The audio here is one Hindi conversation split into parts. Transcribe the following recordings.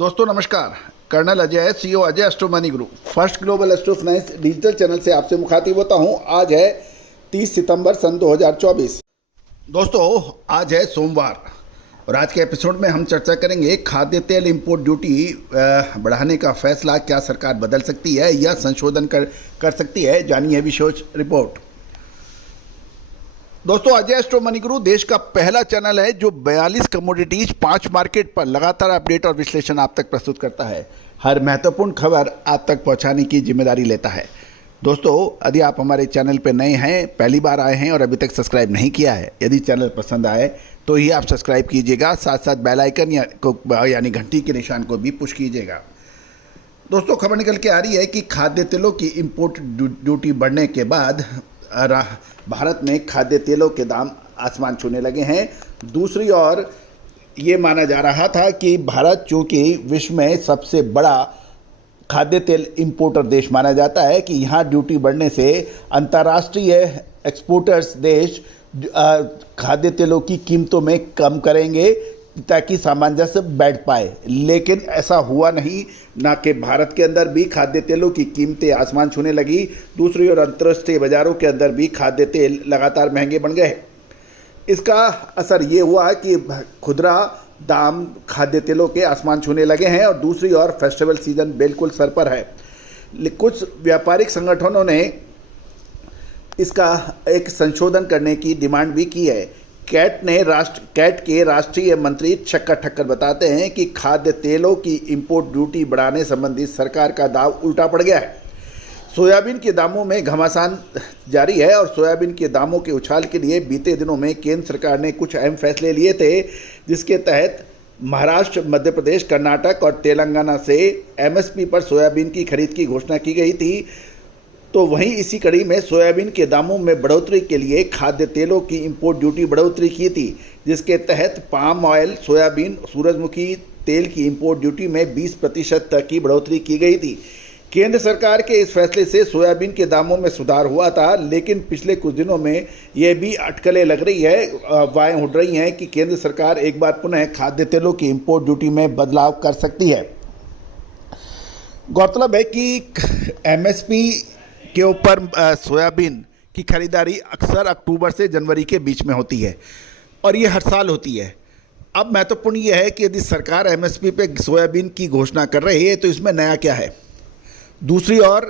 दोस्तों नमस्कार। Colonel Ajay, CEO Ajay astro money group, first global astro finance digital channel से आपसे मुखातिब होता हूं। आज है 30 सितंबर सन 2024। दोस्तों आज है सोमवार और आज के एपिसोड में हम चर्चा करेंगे खाद्य तेल इंपोर्ट ड्यूटी बढ़ाने का फैसला क्या सरकार बदल सकती है या संशोधन कर सकती है। जानिए विशेष रिपोर्ट। दोस्तों अजय एस्ट्रो मनी गुरु देश का पहला चैनल है जो 42 कमोडिटीज 5 मार्केट पर लगातार अपडेट और विश्लेषण आप तक प्रस्तुत करता है। हर महत्वपूर्ण खबर आप तक पहुंचाने की जिम्मेदारी लेता है। दोस्तों यदि आप हमारे चैनल पर नए हैं, पहली बार आए हैं और अभी तक सब्सक्राइब नहीं किया है, यदि चैनल पसंद आए तो ही आप सब्सक्राइब कीजिएगा, साथ साथ बेल आइकन यानी घंटी के निशान को भी पुश कीजिएगा। दोस्तों खबर निकल के आ रही है कि खाद्य तेलों की इंपोर्ट ड्यूटी बढ़ने के बाद भारत में खाद्य तेलों के दाम आसमान छूने लगे हैं। दूसरी ओर ये माना जा रहा था कि भारत चूंकि विश्व में सबसे बड़ा खाद्य तेल इंपोर्टर देश माना जाता है कि यहाँ ड्यूटी बढ़ने से अंतर्राष्ट्रीय एक्सपोर्टर्स देश खाद्य तेलों की कीमतों में कम करेंगे ताकि सामंजस्य बैठ पाए, लेकिन ऐसा हुआ नहीं। ना कि भारत के अंदर भी खाद्य तेलों की कीमतें आसमान छूने लगी, दूसरी ओर अंतर्राष्ट्रीय बाजारों के अंदर भी खाद्य तेल लगातार महंगे बन गए। इसका असर ये हुआ कि खुदरा दाम खाद्य तेलों के आसमान छूने लगे हैं और दूसरी ओर फेस्टिवल सीजन बिल्कुल सर पर है। कुछ व्यापारिक संगठनों ने इसका एक संशोधन करने की डिमांड भी की है। कैट के राष्ट्रीय मंत्री शंकर ठक्कर बताते हैं कि खाद्य तेलों की इंपोर्ट ड्यूटी बढ़ाने संबंधी सरकार का दाव उल्टा पड़ गया है। सोयाबीन के दामों में घमासान जारी है और सोयाबीन के दामों के उछाल के लिए बीते दिनों में केंद्र सरकार ने कुछ अहम फैसले लिए थे, जिसके तहत महाराष्ट्र, मध्य प्रदेश, कर्नाटक और तेलंगाना से एमएसपी पर सोयाबीन की खरीद की घोषणा की गई थी। तो वहीं इसी कड़ी में सोयाबीन के दामों में बढ़ोतरी के लिए खाद्य तेलों की इंपोर्ट ड्यूटी बढ़ोतरी की थी, जिसके तहत पाम ऑयल, सोयाबीन, सूरजमुखी तेल की इंपोर्ट ड्यूटी में 20% तक की बढ़ोतरी की गई थी। केंद्र सरकार के इस फैसले से सोयाबीन के दामों में सुधार हुआ था, लेकिन पिछले कुछ दिनों में ये भी अटकलें लग रही है, अफवाहें उड़ रही हैं कि केंद्र सरकार एक बार पुनः खाद्य तेलों की इंपोर्ट ड्यूटी में बदलाव कर सकती है। गौरतलब है कि एमएसपी के ऊपर सोयाबीन की खरीदारी अक्सर अक्टूबर से जनवरी के बीच में होती है और ये हर साल होती है। अब महत्वपूर्ण ये है कि यदि सरकार एमएसपी पे सोयाबीन की घोषणा कर रही है तो इसमें नया क्या है। दूसरी ओर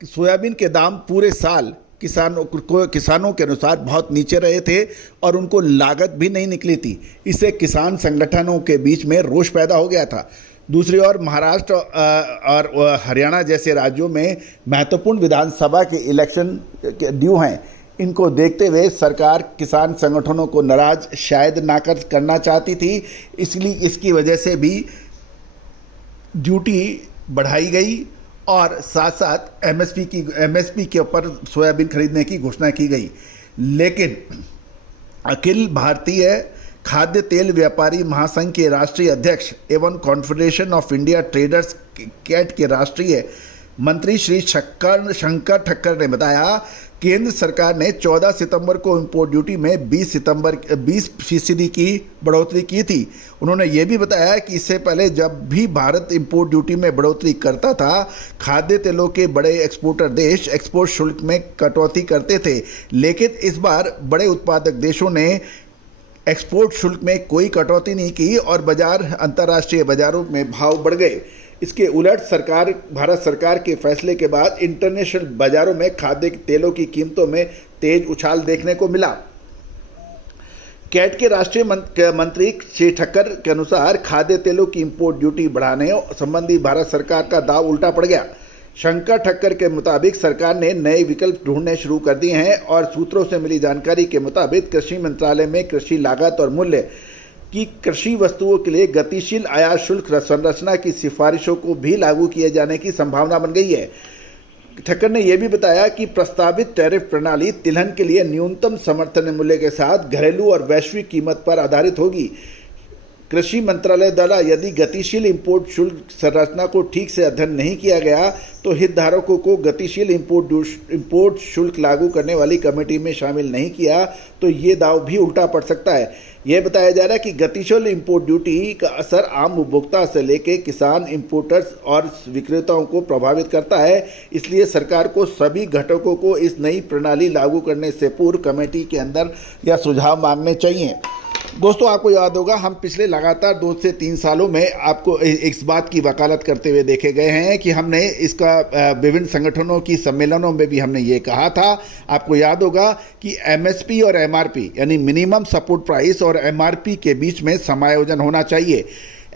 सोयाबीन के दाम पूरे साल किसानों के अनुसार बहुत नीचे रहे थे और उनको लागत भी नहीं निकली थी। इससे किसान संगठनों के बीच में रोष पैदा हो गया था। दूसरी ओर महाराष्ट्र और हरियाणा जैसे राज्यों में महत्वपूर्ण विधानसभा के इलेक्शन ड्यू हैं। इनको देखते हुए सरकार किसान संगठनों को नाराज शायद ना करना चाहती थी, इसलिए इसकी वजह से भी ड्यूटी बढ़ाई गई और साथ साथ एमएसपी के ऊपर सोयाबीन खरीदने की घोषणा की गई। लेकिन अखिल भारतीय खाद्य तेल व्यापारी महासंघ के राष्ट्रीय अध्यक्ष एवं confederation of India traders CAIT के राष्ट्रीय मंत्री श्री शंकर ठक्कर ने बताया, केंद्र सरकार ने 14 सितंबर को इंपोर्ट ड्यूटी में 20% की बढ़ोतरी की थी। उन्होंने ये भी बताया कि इससे पहले जब भी भारत इंपोर्ट ड्यूटी में बढ़ोतरी करता था, खाद्य तेलों के बड़े एक्सपोर्टर देश एक्सपोर्ट शुल्क में कटौती करते थे, लेकिन इस बार बड़े उत्पादक देशों ने एक्सपोर्ट शुल्क में कोई कटौती नहीं की और अंतर्राष्ट्रीय बाजारों में भाव बढ़ गए। इसके उलट भारत सरकार के फैसले के बाद इंटरनेशनल बाजारों में खाद्य तेलों की कीमतों में तेज उछाल देखने को मिला। कैट के राष्ट्रीय मंत्री श्री ठक्कर के अनुसार खाद्य तेलों की इंपोर्ट ड्यूटी बढ़ाने संबंधी भारत सरकार का दाव उल्टा पड़ गया। शंकर ठक्कर के मुताबिक सरकार ने नए विकल्प ढूंढने शुरू कर दिए हैं और सूत्रों से मिली जानकारी के मुताबिक कृषि मंत्रालय में कृषि लागत और मूल्य की कृषि वस्तुओं के लिए गतिशील आयात शुल्क संरचना की सिफारिशों को भी लागू किए जाने की संभावना बन गई है। ठक्कर ने यह भी बताया कि प्रस्तावित टैरिफ प्रणाली तिलहन के लिए न्यूनतम समर्थन मूल्य के साथ घरेलू और वैश्विक कीमत पर आधारित होगी। कृषि मंत्रालय द्वारा यदि गतिशील इंपोर्ट शुल्क संरचना को ठीक से अध्ययन नहीं किया गया तो हितधारकों को गतिशील इंपोर्ट शुल्क लागू करने वाली कमेटी में शामिल नहीं किया तो ये दाव भी उल्टा पड़ सकता है। यह बताया जा रहा है कि गतिशील इंपोर्ट ड्यूटी का असर आम उपभोक्ता से लेकर किसान, इंपोर्टर्स और विक्रेताओं को प्रभावित करता है। इसलिए सरकार को सभी घटकों को इस नई प्रणाली लागू करने से पूर्व कमेटी के अंदर यह सुझाव मांगने चाहिए। दोस्तों, आपको याद होगा हम पिछले लगातार 2 से 3 सालों में आपको इस बात की वकालत करते हुए देखे गए हैं कि हमने इसका विभिन्न संगठनों की सम्मेलनों में भी हमने ये कहा था। आपको याद होगा कि एमएसपी और एमआरपी यानी मिनिमम सपोर्ट प्राइस और एमआरपी के बीच में समायोजन होना चाहिए।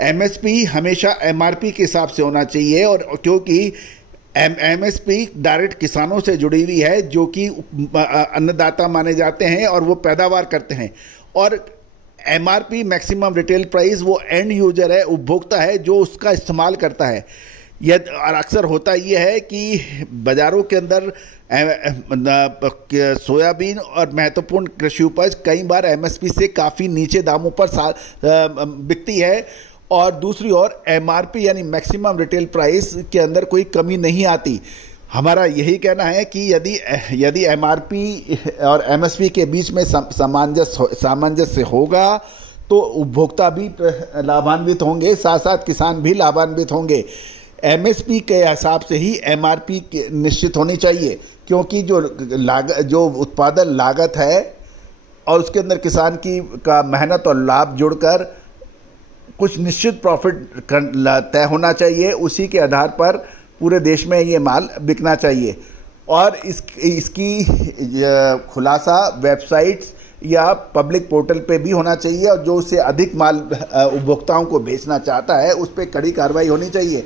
एमएसपी हमेशा एमआरपी के हिसाब से होना चाहिए, और क्योंकि एमएसपी डायरेक्ट किसानों से जुड़ी हुई है जो कि अन्नदाता माने जाते हैं और वो पैदावार करते हैं, और एमआरपी मैक्सिमम रिटेल प्राइस वो एंड यूजर है, उपभोक्ता है जो उसका इस्तेमाल करता है। और अक्सर होता ये है कि बाज़ारों के अंदर सोयाबीन और महत्वपूर्ण कृषि उपज कई बार एमएसपी से काफ़ी नीचे दामों पर बिकती है, और दूसरी ओर एमआरपी यानी मैक्सिमम रिटेल प्राइस के अंदर कोई कमी नहीं आती। हमारा यही कहना है कि यदि एमआरपी और एमएसपी के बीच में सामंजस्य होगा तो उपभोक्ता भी लाभान्वित होंगे, साथ साथ किसान भी लाभान्वित होंगे। एमएसपी के हिसाब से ही एमआरपी निश्चित होनी चाहिए, क्योंकि जो उत्पादन लागत है और उसके अंदर किसान का मेहनत और लाभ जुड़कर कुछ निश्चित प्रॉफिट तय होना चाहिए। उसी के आधार पर पूरे देश में ये माल बिकना चाहिए, और इसकी खुलासा वेबसाइट्स या पब्लिक पोर्टल पे भी होना चाहिए, और जो उससे अधिक माल उपभोक्ताओं को बेचना चाहता है उस पर कड़ी कार्रवाई होनी चाहिए।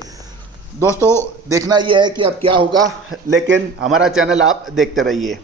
दोस्तों, देखना यह है कि अब क्या होगा, लेकिन हमारा चैनल आप देखते रहिए।